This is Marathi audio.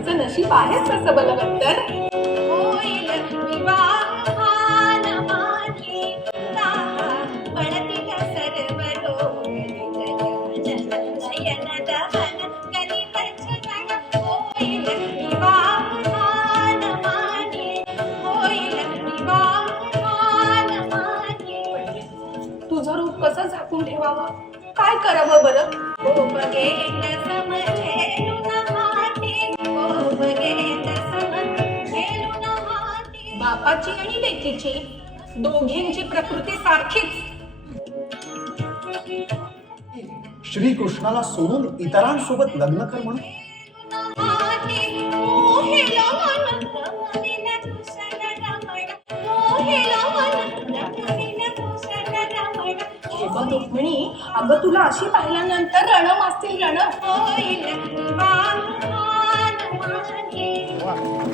तुमचं नशीब आहेच तसं बलवंतर. होईल विवाहान माझे दाहा पळतील सर्व डोळे नयन दहन करीत छलन. होईल विवाहान माझे, होईल विवाहान माझे. तुझं रूप कसं झाकून ठेवावं, काय करावं बरं? ओ बघेल समझेलून हाती, ओ बघेल समझेलून हाती. बापाची आणि लेकीची दोघींची प्रकृती सारखीच. श्रीकृष्णाला सोडून इतरांसोबत लग्न कर म्हणून. हाती मोहेल मन रमवीन कुशल रमण, मोहेल मन रमवीन कुशल रमण. हे बघ रुक्मिणी, अगं तुला अशी पाहिल्यानंतर रणम असतील रण. होईल विवाहान माझे.